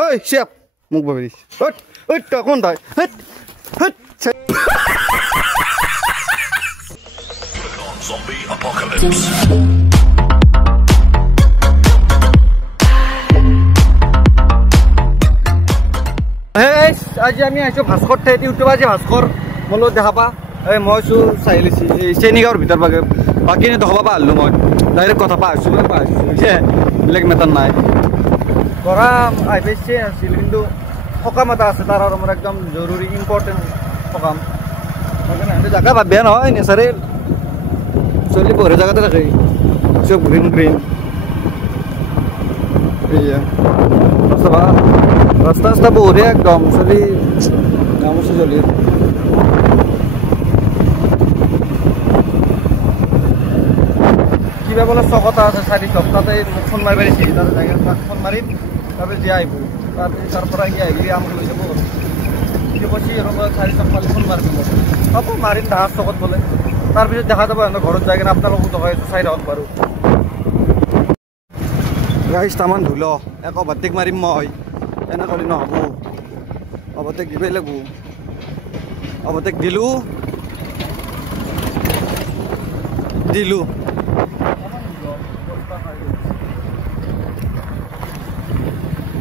Hey, siap. Mau beri. Tak kontak. Zombie apocalypse. Hey guys, আজি আমি আইছো Bhaskar ঠে YouTube আজি ভাস্কৰ মলো দেখা পা এই মইছো চাইলিছি চেনিগাঁৱৰ ভিতৰ বাকি নে দেখা পা আলু মই ডাইৰেক্ট কথা পা আছো বেলেগ মেটাৰ নাই কৰা আই বেছে আছিল কিন্তু সকাম এটা আছে তাৰ আৰু মোৰ একদম জৰুৰী ইম্পৰ্টেণ্ট সকাম মানে জায়গা ভাবে নহয় নেচাৰেল চলি পৰে জায়গাতে থাকে চব গ্ৰীণ গ্ৰীণ এইয়া রাস্তা বহরে একদম চলি নামছে চলি কিবা বলে চকতা আছে 4 সপ্তাহতে ফোন মারি পারিছি তার জায়গা ফোন মারিম তারপরে যে আইব তারপরে গিয়ে আইলি আমরা লই যাব কি বসি এরকম 4 সপ্তাহ ফোন মারবি সব মারিম ধাস চকত বলে তারপরে দেখা যাব আমরা ঘরত জায়গা না আপনার তো হয় সাইড হত পারো গাইস তামান ধুল এক বাতিক মারিম মই এনে কলি নহব অবতেক দিবই লাগব অবতেক দিলু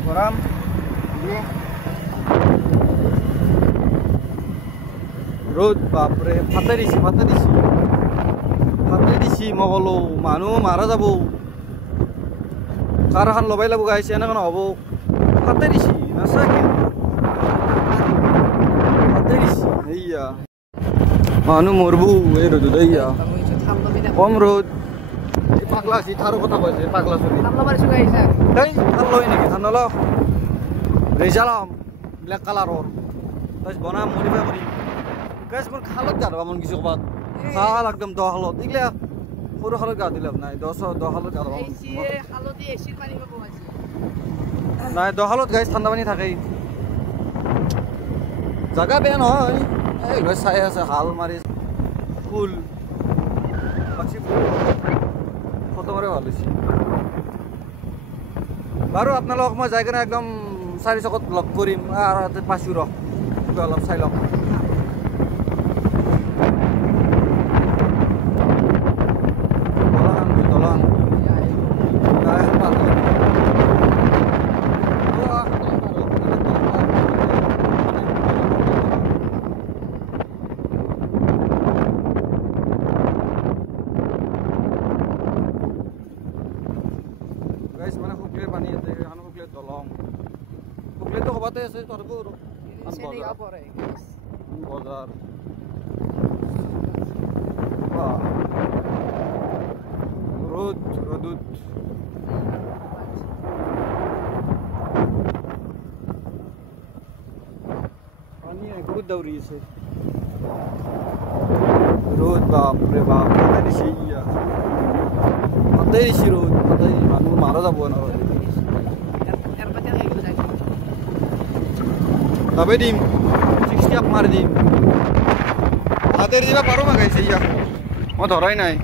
গরম রোদ বাপরে ফাটাই দিছি মগলো মানুহ মারা যাব কার হান লবাই লাগব গাইছে এনে কেন হব ফাটাই দিছি নাসাকে iya manu morbu rodo iya om rod pakla si tharo kotha koise pakla suri thamla mari sugai sir dai thallo ini thanalo rejalam black color or tas bana modify kori guys mon khalot jar amon kisu bat khal ekdom do halot igla puro halot ga dilam nai 200 do halot ga ei si haloti esir pani babo আছে nai do halot guys thanda pani থাকে জায়গা বেয়া নহয় এই লৈ চাই আছে হাল মাৰি ফুল পাছি ফটো মাৰে ভাল হৈছে বাৰু আপোনালোক মই যাই কিনে একদম 4 চকত ব্লক কৰিম আৰু তাতে পাছু ৰ অলপ চাই লওক guys mana hukle pani ate hanu hukle dolong hukle to hobate ase torbo seni apore bazar rodut pani ekut dauri ase rod baap re baap tadi sia Patay si Rod, patay. Ano mara sa buwan ako. Erpatnya kayak gitu saja. Tapi dim, 60 up mara dim. Hadir di ba paro ma guys iya. Mo thorai nai.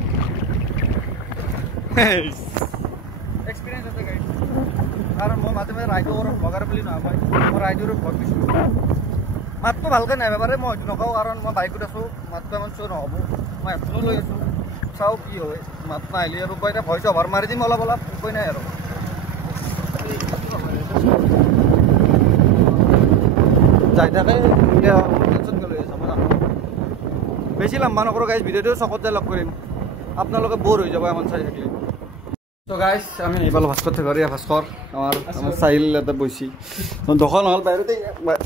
Experience ate guys. Karon mo madme Raijor bagar peli na bhai. Mo Raijor bhag bisu. Matto bhalke nai babare mo nokau karon mo bike udasu matto mon so no hobo. Mo ekno loi asu. চাও কি হয় মাত নাইলে আৰু কইটা ভইস over মাৰি দিম অলপ অলপ কই নাই আৰু যাই থাকে এতিয়া টেনশন গলে যাব না বেছি লম্বা নকৰো গাইস ভিডিওটো সকতে লগ কৰিম আপোনালোকে বোৰ হৈ যাব আমন চাই থাকিলে তো গাইস আমি এইবাল ভাস্কৰ থেকে ভাস্কৰ আমাৰ চাইল এটা বইছি দখন হল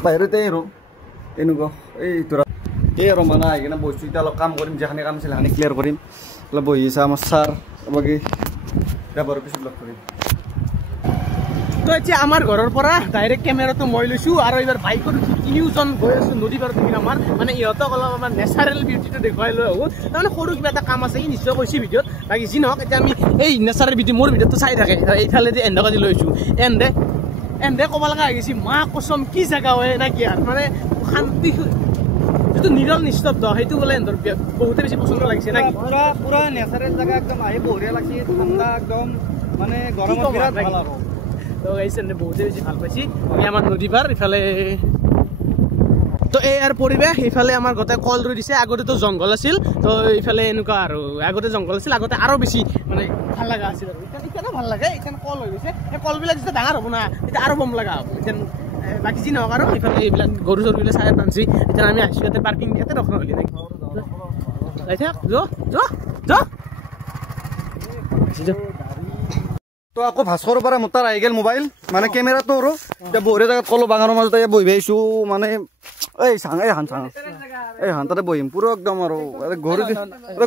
বাইৰতে আৰু এনেকুৱা এই তোৰা এই আৰু মানা আইগনা বইছি এটা অলপ কাম কৰিম যেখানে কাম আছিল হানি ক্লিয়াৰ কৰিম লা বইছা আমাৰ স্যাৰ বাকি ডাবৰ পিছত লগ কৰিম তো এতিয়া আমাৰ ঘৰৰ পৰা ডাইৰেক্ট ক্যামেৰাটো মই লৈছো আৰু এবাৰ বাইকৰ তিনিওজন গৈ আছো নদী পাৰত কিনা আমাৰ মানে ইহঁতক অলপ আমাৰ নেচাৰেল বিউটিটো দেখুৱাই লৈ আহো তাৰমানে সৰু কিবা এটা কাম আছে ই নিশ্চয় কৈছি ভিডিঅ'ত বাকি যি নহওক এতিয়া আমি এই নেচাৰেল বিউটি মোৰ ভিডিঅ'টো চাই থাকে এইফালে যে এন্দকাজি লৈছো এন্দে ক'ব লগা হৈ গৈছি মা কসম কি জাগা হয় না কি আৰু মানে শান্তি যেটো নিৰল নিস্তব্ধ সেইটো বলে এন্দৰ বহুতে বেছি পছন্দ লাগিছে না কি পুৰা নেচাৰেল জাগা একদম আহি বঢ়িয়া লাগছি ঠাণ্ডা একদম মানে গৰমত বিৰাট ভাল আৰু তো গাইছ এনে বহুতে বেছি ভাল পাইছি এই আমাৰ নদী পাৰ ইফালে তো এই আৰ পৰিবেশ ইফালে আমাৰ গোটে কল ৰই দিছে আগতে তো জঙ্গল আছিল তো ইফালে এনেকুৱা আৰু আগতে জঙ্গল আছিল আগতে আৰু বেছি মানে ভাল লাগা আছিল আৰু এটা ভাল লাগে এটা কল হৈ গৈছে এই কলবিলাক যেতিয়া ডাঙৰ হ'ব না এটা আৰু বম লাগা হ'ব এতিয়া বাকি যি নহওক আৰু ইফালে এইবিলাক গৰু চৰুবিলাক চাই টানছি এতিয়া আমি আহিছো ইয়াতে পাৰ্কিং ইয়াতে ৰখা হলি নাকি যাই থাক তো আকৌ ভাস্কৰৰ পৰা মোৰ তাৰ আহি গেল মোবাইল মানে কেমেৰাটো আৰু এতিয়া বহিৰে জেগাত কলো বাগানৰ মাজতে বহি আহিছো মানে এই হান তাতে বহিম পুরো একদম আর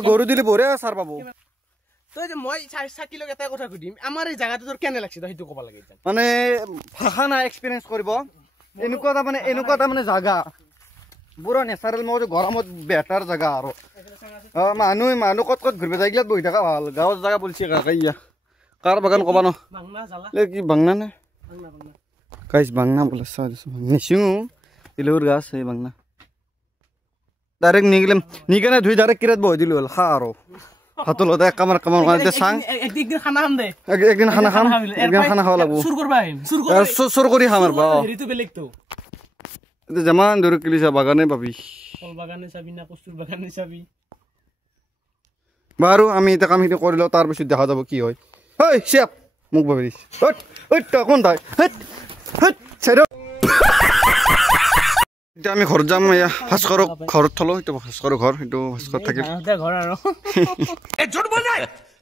গরু দিলে বরে সার পাবো তো যে মই চাকি লগ এটা কথা কইম আমার এই জায়গাটো তোর কেনে লাগছে সেইটো কবা লাগে মানে ভাষা না এক্সপেরিয়েন্স কৰিব এনেকুৱা মানে জায়গা পুৰো ন্যাচাৰাল মজা গৰমত বেটাৰ জায়গা আৰ মানুহ কত ঘুৰবে যাইগিলাত বহি থাকা ভাল গাঁৱৰ জায়গা বলছি কাকাইয়া কাৰ বাগান কবা ন কি বাংনা নে গাইছ বাংনা বলে নিশিং ইলোর গাছ এই বাংনা ডাইরেক্ট নিগেনে ধুই ডাইরেক্ট কিরাত বহি দিলো হল খা আৰু হাতল এক কামাৰ চাং একদিন খানা খাম দে একদিন খানা খাম একদিন খানা খাওয়া লাগবো সুর কৰি খাম আৰু হেৰিটো বেলেগ তো যেমান দূৰ কিলিছা বাগানে পাবি ফল বাগানে চাবি না কস্তুৰ বাগানে চাবি বাৰু আমি এটা কামখিনি কৰি লওঁ তাৰ পিছত দেখা যাব কি হয় ঐ চেপ মোক ভাবি দিছ কোন তাই এতিয়া আমি ঘৰত যাম এয়া ভাস্কৰক ঘৰত থলো এইটো ভাস্কৰৰ ঘৰ এইটো ভাস্কৰ থাকিল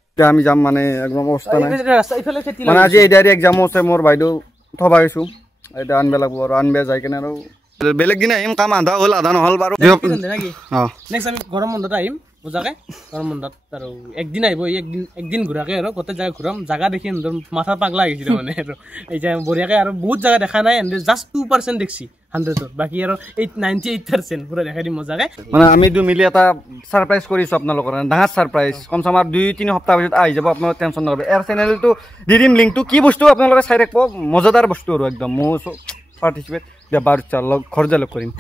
এতিয়া আমি যাম মানে একদম অৱস্থা নাই মানে আজি এই ডাইৰেক্ট এক্সাম আছে মোৰ বাইদেউ থবা গৈছো এতিয়া আনবে লাগব আৰু আনবে যাই কেনে আৰু বেলেগ দিন আহিম কাম আধা হ'ল আধা নহ'ল বাৰু নেক্সট আমি গৰম বন্ধত আহিম বুজাকে গৰম বন্ধত আৰু একদিন আহিব একদিন ঘূৰাকে আৰু গোটেই জায়গা ঘূৰাম জায়গা দেখি মাথা পাগলা আহিছিল মানে আৰু এতিয়া বঢ়িয়াকে আৰু বহুত জায়গা দেখা নাই জাষ্ট 2% দেখছি 100ৰ বাকি আৰু 98% পুৰা দেখাই দিম মজাকে মানে আমি দু মিলি এটা সাৰপ্ৰাইজ কৰিছো আপোনালোকৰ ডাঙৰ সারপ্রাইজ কমসে কম 2-3 সপ্তাহ পিছত আহি যাব আপোনালোক টেনচন নলব এৰ চেনেলটো দি দিম লিংকটো কি বস্তু আপোনালোকে চাই ৰাখব মজাদাৰ বস্তু আৰু একদম মো পাৰ্টিসিপেট দিয়া বাৰ চাল ঘৰ যা লগ কৰিম